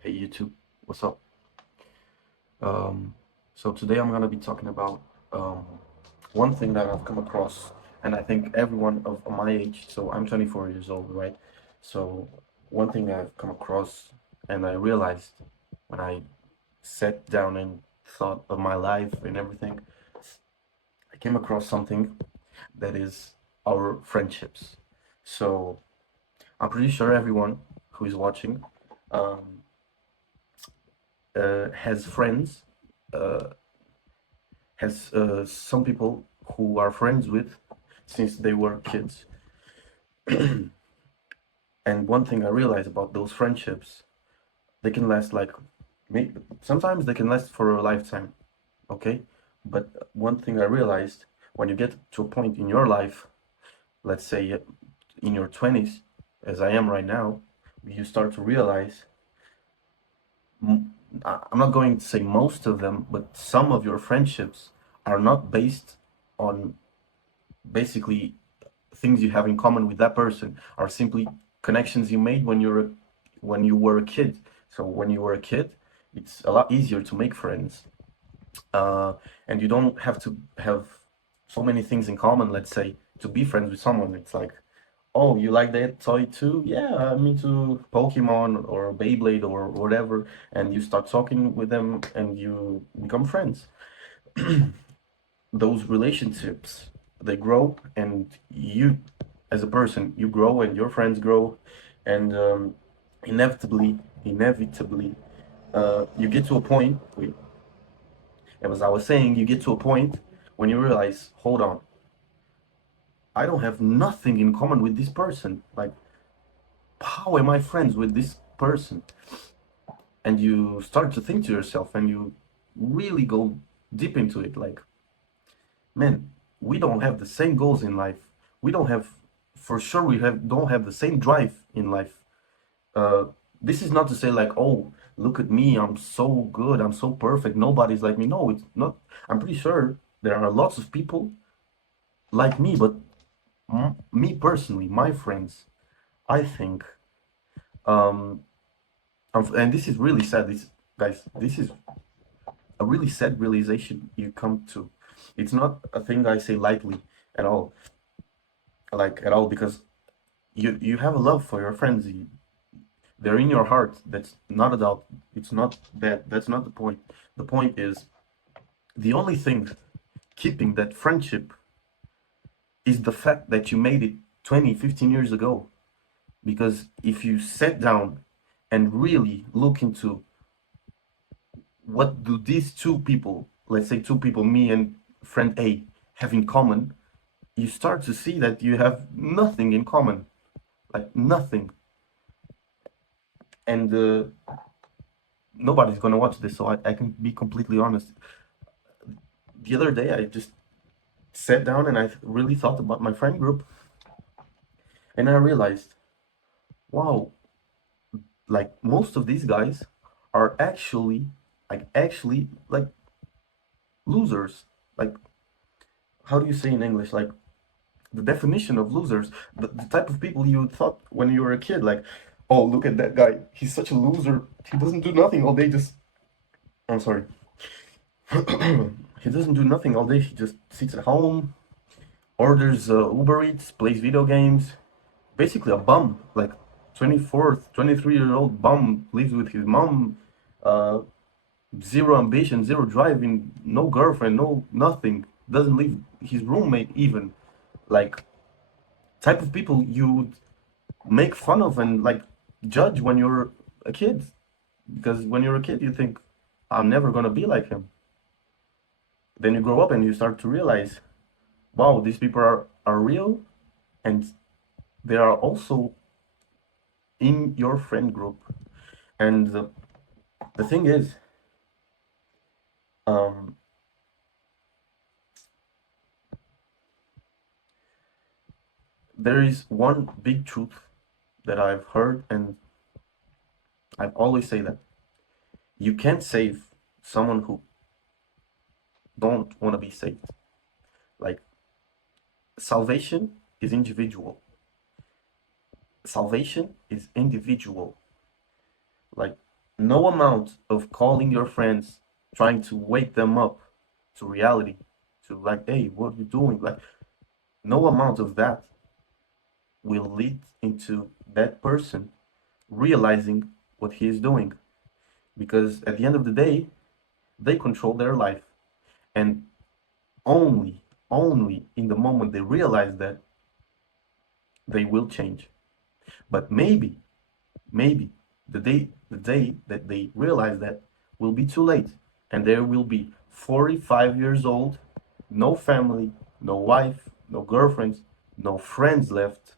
Hey YouTube, what's up? Um, so today I'm gonna be talking about um, one thing that I've come across, and I think everyone of my age. So I'm 24 years old, right? So one thing I've come across, and I realized when I sat down and thought of my life and everything, I came across something that is our friendships. So I'm pretty sure everyone who is watching um, has friends, uh, has some people who are friends with since they were kids. And one thing I realized about those friendships, they can last like, sometimes they can last for a lifetime, okay? But one thing I realized, when you get to a point in your life, let's say in your 20s, as I am right now, you start to realize, I'm not going to say most of them, but some of your friendships are not based on basically things you have in common with that person, are simply connections you made when you were a kid. So when you were a kid, it's a lot easier to make friends, uh, and you don't have to have so many things in common, let's say, to be friends with someone. It's like, oh, you like that toy too? Yeah, I'm into Pokemon or Beyblade or whatever, and you start talking with them and you become friends. Those relationships, they grow, and you as a person, you grow and your friends grow, and inevitably, you get to a point, and as I was saying, you get to a point when you realize, hold on, I don't have nothing in common with this person. Like, how am I friends with this person? And you start to think to yourself, and you really go deep into it, like, man, we don't have the same goals in life. We don't have, for sure, we have don't have the same drive in life. Uh, this is not to say like, oh, look at me, I'm so good, I'm so perfect, nobody's like me. No, it's not. I'm pretty sure there are lots of people like me, but me personally, my friends, I think, um, and this is really sad. This, guys, this is a really sad realization you come to. It's not a thing I say lightly at all, like at all, because you have a love for your friends. They're in your heart. That's not a doubt. It's not that. That's not the point. The point is, the only thing keeping that friendship is the fact that you made it 20, 15 years ago. Because if you sat down and really look into what do these two people, let's say two people, me and friend A, have in common, you start to see that you have nothing in common, like nothing. And nobody's gonna watch this, so I can be completely honest. The other day, I just sat down and I really thought about my friend group, and I realized, wow, like most of these guys are actually like losers. Like, how do you say in English? Like, the definition of losers, the type of people you thought when you were a kid, like, oh, look at that guy, he's such a loser, he doesn't do nothing all day, just, I'm sorry, he doesn't do nothing all day, he just sits at home, orders Uber Eats, plays video games, basically a bum, like 24th, 23-year-old bum, lives with his mom, uh, zero ambition, zero driving, no girlfriend, no nothing, doesn't leave his roommate even, like, type of people you make fun of and like judge when you're a kid, because when you're a kid you think, I'm never gonna be like him. Then you grow up and you start to realize, wow, these people are real, and they are also in your friend group. And the thing is, um, there is one big truth that I've heard, and I've always say that you can't save someone who don't want to be saved. Like, salvation is individual. salvation is individual. Like, no amount of calling your friends, trying to wake them up to reality, to like, hey, what are you doing? Like, no amount of that will lead into that person realizing what he is doing. Because at the end of the day, they control their life. And only in the moment they realize that, they will change. But maybe the day that they realize that will be too late. And there will be 45 years old, no family, no wife, no girlfriends, no friends left,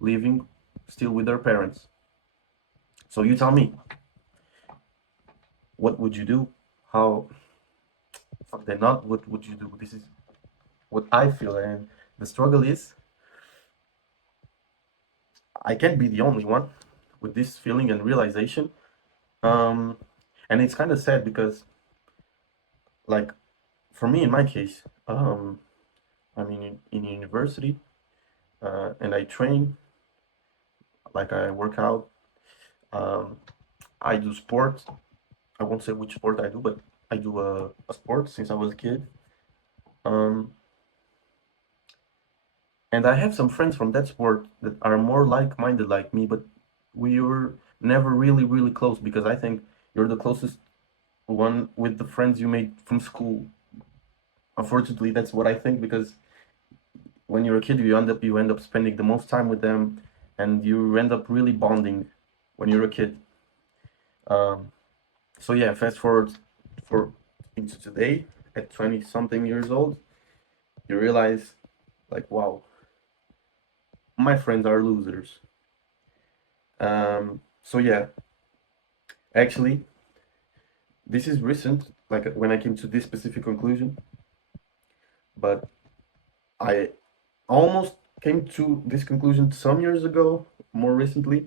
living still with their parents. So you tell me, what would you do? How fuck they not? What would you do? This is what I feel, and the struggle is I can't be the only one with this feeling and realization. Um, and it's kind of sad because, like, for me in my case, I'm in university, and I train, like I work out, um, I do sport. I won't say which sport I do, but I do a sport since I was a kid. Um, and I have some friends from that sport that are more like-minded like me, but we were never really, really close because I think you're the closest one with the friends you made from school. Unfortunately, that's what I think because when you're a kid, you end up spending the most time with them, and you end up really bonding when you're a kid. Um, so yeah, fast forward for into today at 20 something years old, you realize like, wow, my friends are losers. So yeah, actually, this is recent, like when I came to this specific conclusion, but I almost came to this conclusion some years ago, more recently,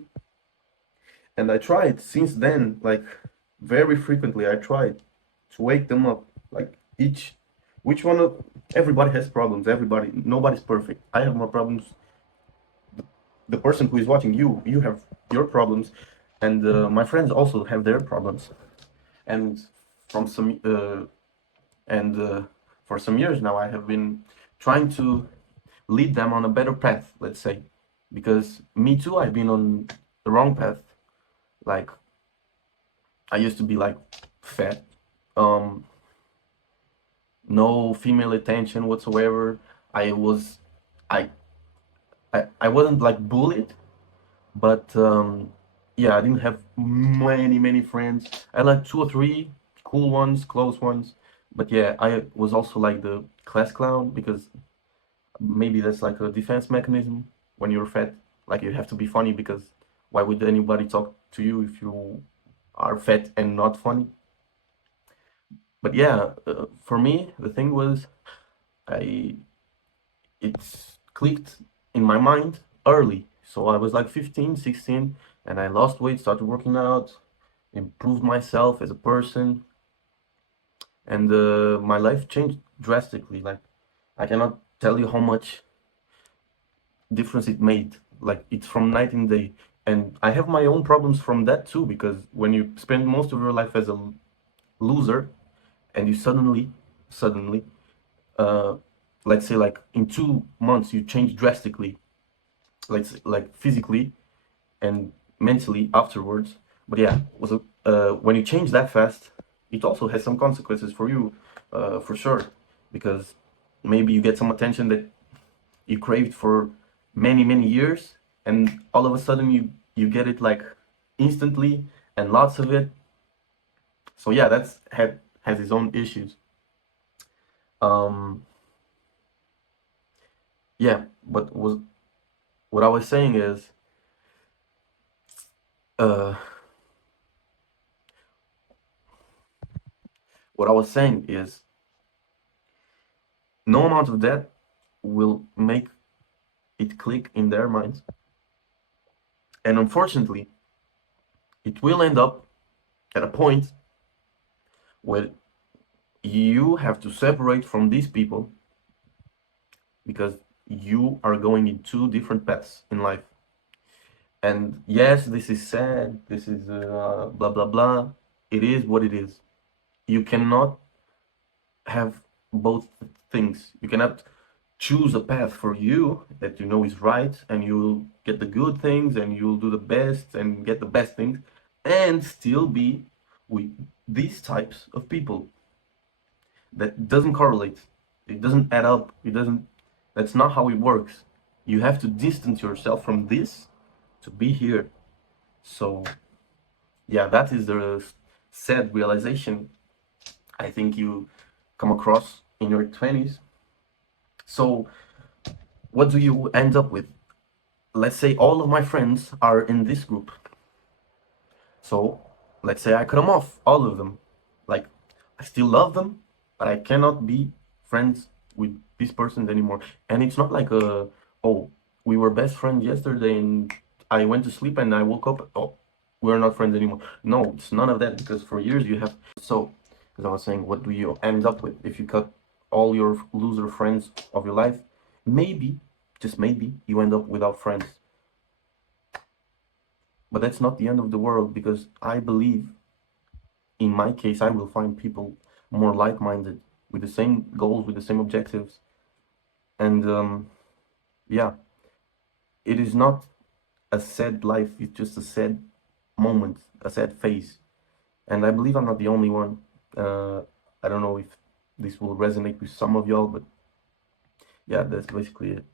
and I tried since then, like very frequently. I tried to wake them up, like which one of everybody has problems. Everybody, nobody's perfect. I have my problems. The person who is watching you have your problems, and my friends also have their problems. And from some and for some years now, I have been trying to lead them on a better path, let's say, because me too, I've been on the wrong path. Like, I used to be like fat, um, no female attention whatsoever. I was, I, I wasn't like bullied, but yeah, I didn't have many friends. I had like two or three cool ones, close ones, but yeah, I was also like the class clown because maybe that's like a defense mechanism when you're fat. Like, you have to be funny because why would anybody talk to you if you are fat and not funny? But yeah, for me, the thing was, I it's clicked in my mind early. So I was like 15, 16, and I lost weight, started working out, improved myself as a person, and my life changed drastically. Like, I cannot tell you how much difference it made. Like, it's from night and day. And I have my own problems from that too, because when you spend most of your life as a loser and you suddenly, uh, let's say like in 2 months, you change drastically, like physically and mentally afterwards. But yeah, when you change that fast, it also has some consequences for you, for sure, because maybe you get some attention that you craved for many years, and all of a sudden you get it like instantly and lots of it. So yeah, has its own issues. Um, yeah, but was what I was saying is, uh, what I was saying is, no amount of that will make it click in their minds, and unfortunately, it will end up at a point where you have to separate from these people because you are going in two different paths in life. And yes, this is sad, this is blah blah blah. It is what it is. You cannot have both things. You cannot choose a path for you that you know is right, and you'll get the good things and you'll do the best and get the best things, and still be with these types of people. That doesn't correlate. It doesn't add up. It doesn't. That's not how it works. You have to distance yourself from this to be here. So yeah, that is the sad realization I think you come across in your 20s. So what do you end up with? Let's say all of my friends are in this group. So let's say I cut them off, all of them. Like, I still love them, but I cannot be friends with this person anymore. And it's not like oh, we were best friends yesterday and I went to sleep and I woke up, oh, we're not friends anymore. No, it's none of that, because for years you have. So, as I was saying, what do you end up with if you cut all your loser friends of your life? Maybe, just maybe, you end up without friends. But that's not the end of the world, because I believe, in my case, I will find people more like-minded, with the same goals, with the same objectives. And yeah, it is not a sad life, it's just a sad moment, a sad phase. And I believe I'm not the only one. I don't know if this will resonate with some of y'all, but yeah, that's basically it.